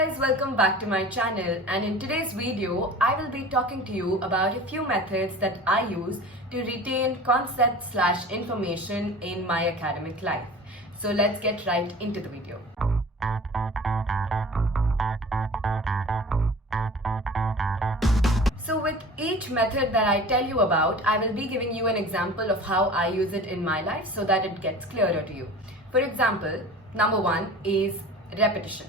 guys, welcome back to my channel, and in today's video I will be talking to you about a few methods that I use to retain concepts / information in my academic life. So let's get right into the video. So with each method that I tell you about, I will be giving you an example of how I use it in my life so that it gets clearer to you. For example, number one is repetition.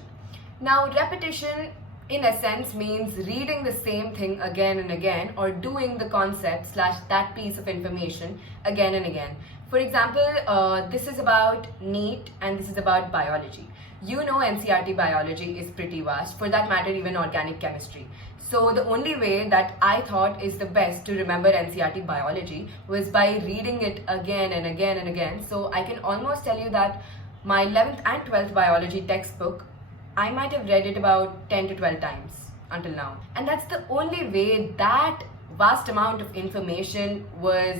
Now, repetition in a sense means reading the same thing again and again, or doing the concept / that piece of information again and again. For example, this is about NEET and this is about biology. You know NCERT biology is pretty vast, for that matter even organic chemistry. So the only way that I thought is the best to remember NCERT biology was by reading it again and again and again. So I can almost tell you that my 11th and 12th biology textbook, I might have read it about 10 to 12 times until now. And that's the only way that vast amount of information was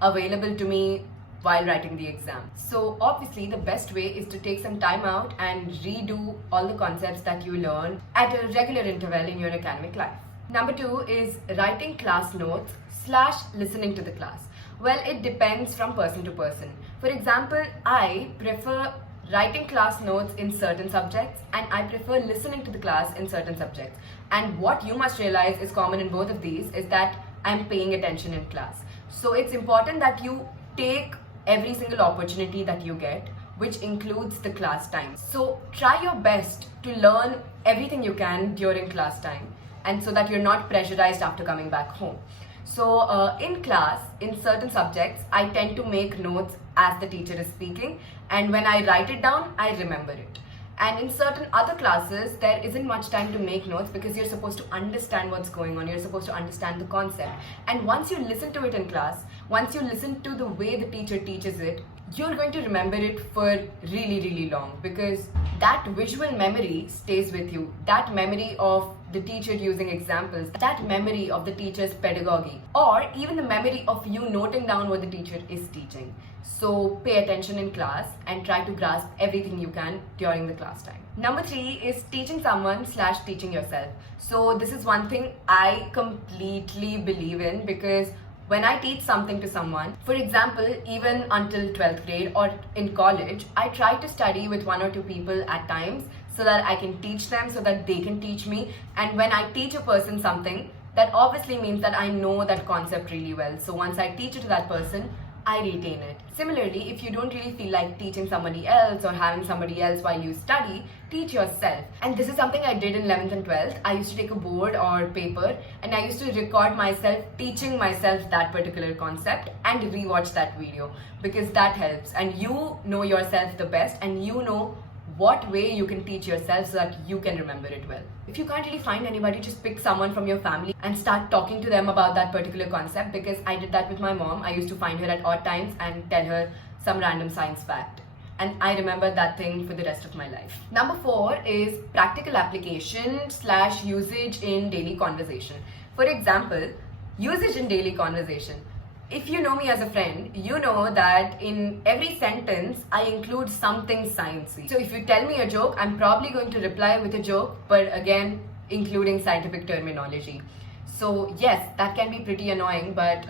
available to me while writing the exam. So obviously the best way is to take some time out and redo all the concepts that you learn at a regular interval in your academic life. Number two is writing class notes / listening to the class. Well, it depends from person to person. For example, I prefer writing class notes in certain subjects and I prefer listening to the class in certain subjects. And what you must realize is common in both of these is that I'm paying attention in class. So it's important that you take every single opportunity that you get, which includes the class time. So try your best to learn everything you can during class time, and so that you're not pressurized after coming back home. So in class, in certain subjects, I tend to make notes as the teacher is speaking, and when I write it down, I remember it. And in certain other classes, there isn't much time to make notes because you're supposed to understand what's going on. You're supposed to understand the concept. And once you listen to it in class, once you listen to the way the teacher teaches it, you're going to remember it for really, really long, because that visual memory stays with you. That memory of the teacher using examples, that memory of the teacher's pedagogy, or even the memory of you noting down what the teacher is teaching. So pay attention in class and try to grasp everything you can during the class time. Number three is teaching someone / teaching yourself. So this is one thing I completely believe in, because when I teach something to someone, for example, even until 12th grade or in college, I try to study with 1 or 2 people at times so that I can teach them, so that they can teach me. And when I teach a person something, that obviously means that I know that concept really well. So once I teach it to that person, I retain it. Similarly, if you don't really feel like teaching somebody else or having somebody else while you study, teach yourself. And this is something I did in 11th and 12th. I used to take a board or paper and I used to record myself teaching myself that particular concept and rewatch that video, because that helps. And you know yourself the best, and you know what way you can teach yourself so that you can remember it well. If you can't really find anybody, just pick someone from your family and start talking to them about that particular concept, because I did that with my mom. I used to find her at odd times and tell her some random science fact, and I remember that thing for the rest of my life. Number four is practical application / usage in daily conversation. For example, usage in daily conversation. If you know me as a friend, you know that in every sentence, I include something sciencey. So if you tell me a joke, I'm probably going to reply with a joke, but again, including scientific terminology. So yes, that can be pretty annoying, but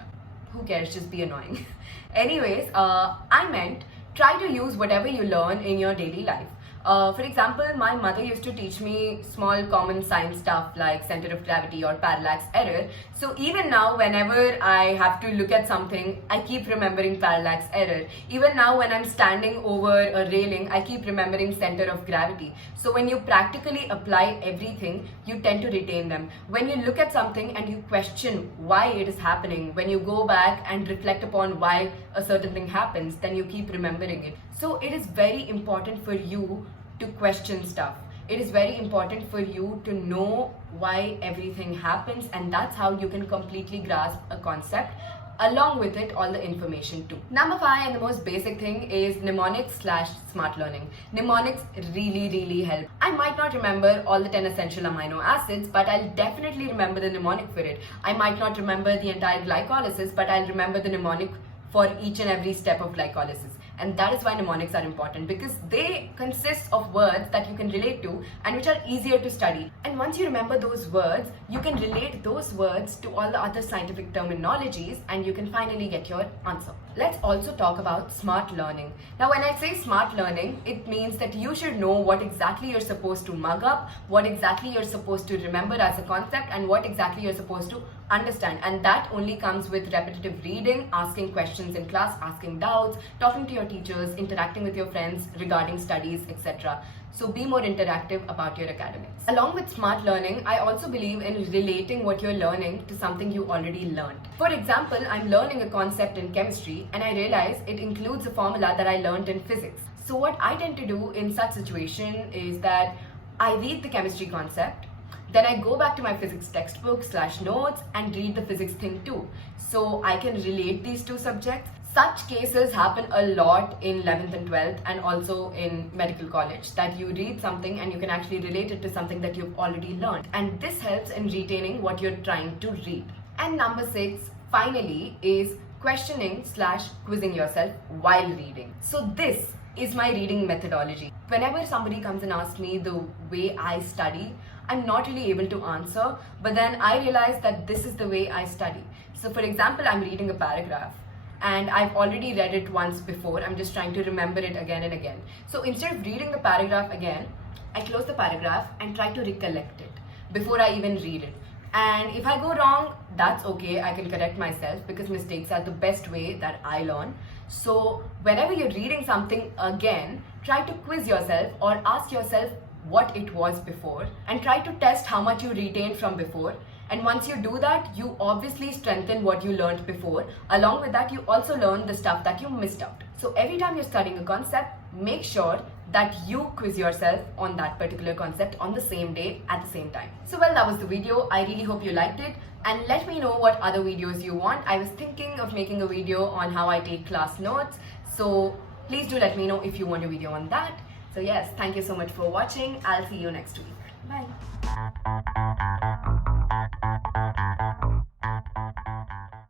who cares, just be annoying. Anyways, I meant try to use whatever you learn in your daily life. For example, my mother used to teach me small common science stuff like center of gravity or parallax error. So even now, whenever I have to look at something, I keep remembering parallax error. Even now when I'm standing over a railing, I keep remembering center of gravity. So when you practically apply everything, you tend to retain them. When you look at something and you question why it is happening, when you go back and reflect upon why a certain thing happens, then you keep remembering it. So it is very important for you to question stuff. It is very important for you to know why everything happens, and that's how you can completely grasp a concept, along with it all the information too. Number 5, and the most basic thing, is mnemonics / smart learning. Mnemonics really help. I might not remember all the 10 essential amino acids, but I'll definitely remember the mnemonic for it. I might not remember the entire glycolysis, but I'll remember the mnemonic for each and every step of glycolysis. And that is why mnemonics are important, because they consist of words that you can relate to and which are easier to study. And once you remember those words, you can relate those words to all the other scientific terminologies and you can finally get your answer. Let's also talk about smart learning. Now, when I say smart learning, it means that you should know what exactly you're supposed to mug up, what exactly you're supposed to remember as a concept, and what exactly you're supposed to understand. And that only comes with repetitive reading, asking questions in class, asking doubts, talking to your teachers, interacting with your friends regarding studies, etc. So be more interactive about your academics. Along with smart learning, I also believe in relating what you're learning to something you already learned. For example, I'm learning a concept in chemistry and I realize it includes a formula that I learned in physics. So what I tend to do in such situation is that I read the chemistry concept, then I go back to my physics textbook / notes and read the physics thing too. So I can relate these two subjects. Such cases happen a lot in 11th and 12th and also in medical college, that you read something and you can actually relate it to something that you've already learned. And this helps in retaining what you're trying to read. And number 6, finally, is questioning / quizzing yourself while reading. So this is my reading methodology. Whenever somebody comes and asks me the way I study, I'm not really able to answer, but then I realize that this is the way I study. So for example, I'm reading a paragraph and I've already read it once before. I'm just trying to remember it again and again. So instead of reading the paragraph again, I close the paragraph and try to recollect it before I even read it. And if I go wrong, that's okay, I can correct myself, because mistakes are the best way that I learn. So whenever you're reading something again, try to quiz yourself or ask yourself what it was before and try to test how much you retained from before. And once you do that, you obviously strengthen what you learned before. Along with that, you also learn the stuff that you missed out. So every time you're studying a concept, make sure that you quiz yourself on that particular concept on the same day at the same time. So well, that was the video. I really hope you liked it. And let me know what other videos you want. I was thinking of making a video on how I take class notes. So please do let me know if you want a video on that. So yes, thank you so much for watching. I'll see you next week. Bye.